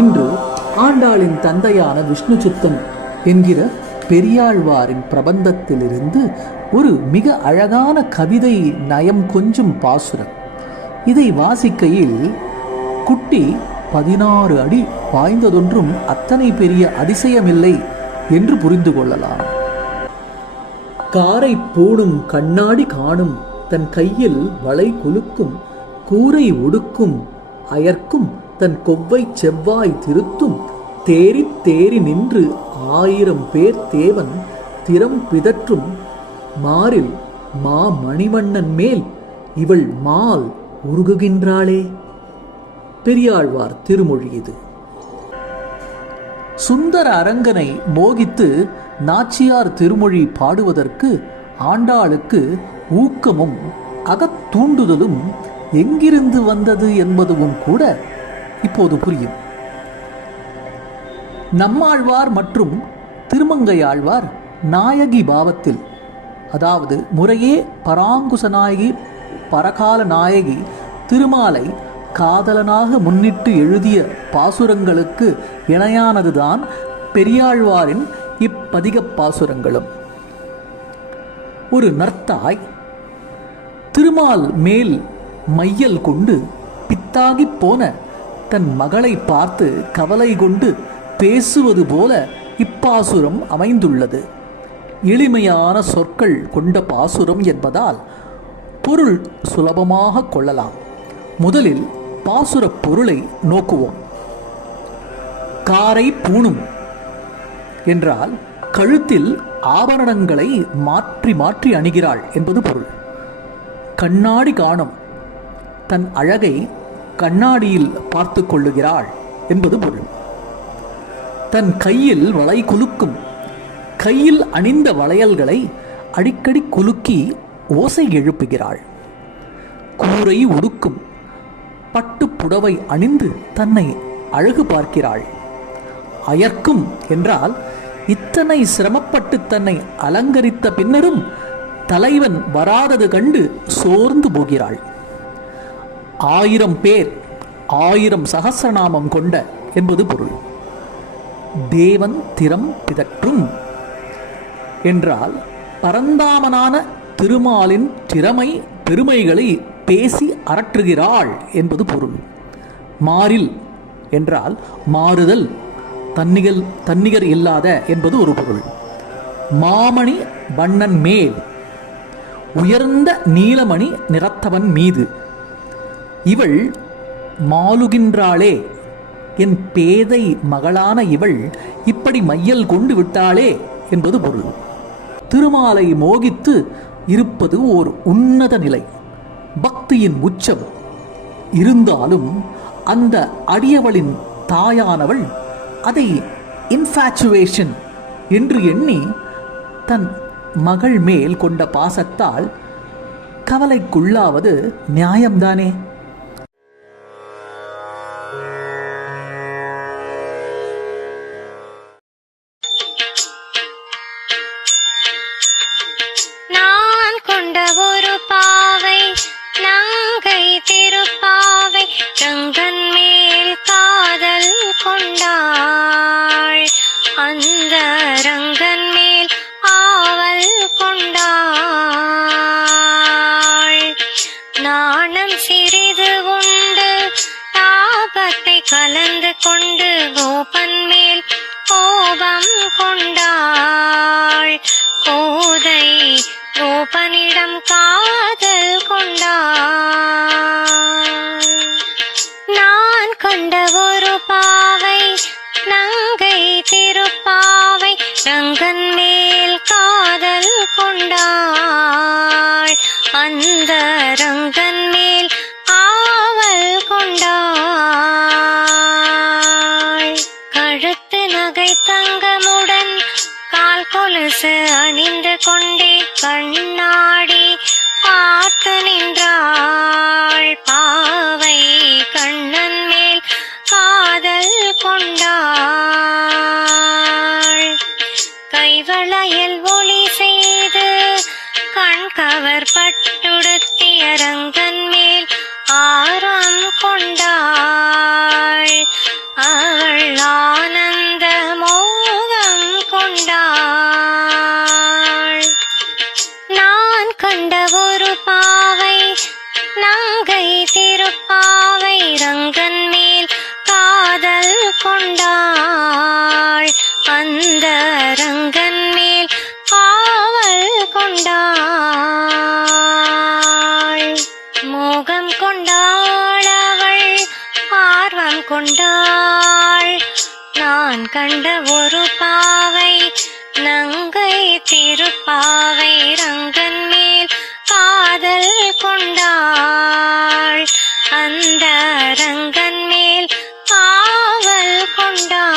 இன்று ஆண்டாளின் தந்தையான விஷ்ணு சித்தன் என்கிற பெரியாழ்வாரின் பிரபந்தத்திலிருந்து ஒரு மிக அழகான கவிதை நயம் கொஞ்சும் பாசுரம். இதை வாசிக்கையில் குட்டி 16 அடி பாய்ந்ததொன்றும் அத்தனை பெரிய அதிசயமில்லை என்று புரிந்து கொள்ளலாம். காரை பூணும் கண்ணாடி காணும் தன் கையில் வளை குலுக்கும் கூரை ஒடுக்கும் அயர்க்கும் தன் கொவ்வை செவ்வாய் திருத்தும் தேறி தேறி நின்று 1000 பேர் தேவன் திறம் பிதற்றும் மாறில் மா மணிவண்ணன் மேல் இவள் மால் உருகுகின்றாளே. பெரியாழ்வார் திருமொழி இது. சுந்தர அரங்கனை மோகித்து நாச்சியார் திருமொழி பாடுவதற்கு ஆண்டாளுக்கு ஊக்கமும் அகத்தூண்டுதலும் எங்கிருந்து வந்தது என்பதும் கூட இப்போது புரியும். நம்மாழ்வார் மற்றும் திருமங்கையாழ்வார் நாயகி பாவத்தில், அதாவது முறையே பராங்குச நாயகி பரகால நாயகி திருமாலை காதலனாக முன்னிட்டு எழுதிய பாசுரங்களுக்கு இணையானதுதான் பெரியாழ்வாரின் இப்பதிகப் பாசுரங்களும். ஒரு நர்த்தாய் திருமால் மேல் மையல் கொண்டு பித்தாகி போன தன் மகளை பார்த்து கவலை கொண்டு பேசுவது போல இப்பாசுரம் அமைந்துள்ளது. எளிமையான சொற்கள் கொண்ட பாசுரம் என்பதால் பொருள் சுலபமாக கொள்ளலாம். முதலில் பாசுர பொருளை நோக்குவோம். காரை பூணும் என்றால் கழுத்தில் ஆபரணங்களை மாற்றி மாற்றி அணிகிறாள் என்பது பொருள். கண்ணாடி காணும், தன் அழகை கண்ணாடியில் பார்த்து கொள்ளுகிறாள் என்பது பொருள். தன் கையில் வளை குலுக்கும், கையில் அணிந்த வளையல்களை அடிக்கடி குலுக்கி ஓசை எழுப்புகிறாள். கூரை உடுக்கும், பட்டு புடவை அணிந்து தன்னை அழகு பார்க்கிறாள். அயர்க்கும் என்றால் இத்தனை சிரமப்பட்டு தன்னை அலங்கரித்த பின்னரும் தலைவன் வராதது கண்டு சோர்ந்து போகிறாள். 1000 பேர் 1000 சகஸ்ரநாமம் கொண்ட என்பது பொருள். தேவன் திறம் பிதற்றும் என்றால் பரந்தாமனான திருமாலின் திறமை பெருமைகளை பேசி அரற்றுகிறாள் என்பது பொருள். மாறில் என்றால் மாறுதல், தன்னிகர் இல்லாத என்பது ஒரு பொருள். மாமணி வண்ணன் மேல், உயர்ந்த நீலமணி நிறத்தவன் மீது. இவள் மாலுகின்றாளே, என் பேதை மகளான இவள் இப்படி மையல் கொண்டு விட்டாளே என்பது பொருள். திருமாலை மோகித்து இருப்பது ஓர் உன்னத நிலை, பக்தியின் உச்சம். இருந்தாலும் அந்த அடியவளின் தாயானவள் அதை இன்ஃபாச்சுவேஷன் என்று எண்ணி தன் மகள் மேல் கொண்ட பாசத்தால் கவலைக்குள்ளாவது நியாயம்தானே? அந்த ரங்கன் மேல் ஆவல் கொண்டாள். நாணம் சிறிது உண்டு தாபத்தை கலந்து கொண்டு கோபன் மேல் கோபம் கொண்டாள். கோதை கோபனிடம் காதல் கொண்டாள். நான் கண்ட ஒரு பாவை நங்கை திருப்பாவை ரங்கன் மேல் காதல் கொண்டாள். அந்த ரங்கன் மேல் ஆவல் கொண்டாள். கழுத்து நகை தங்கமுடன் கால் கொலுசு அணிந்து கொண்டே கண்ணாடி பார்த்து நின்றாள். பாவை கண்ணன் மேல் காதல் கொண்டாள். கைவளையல் ஒளி செய்து கண்கவர் பட்டுடுத்திய ரங்கன் மேல் ஆரம் கொண்டாள். அவ கொண்டாள். நான் கண்ட ஒரு பாவை நங்கை திருப்பாவை ரங்கன் மேல் காதல் கொண்டாள். அந்த ரங்கன் மேல் காவல் கொண்டாள்.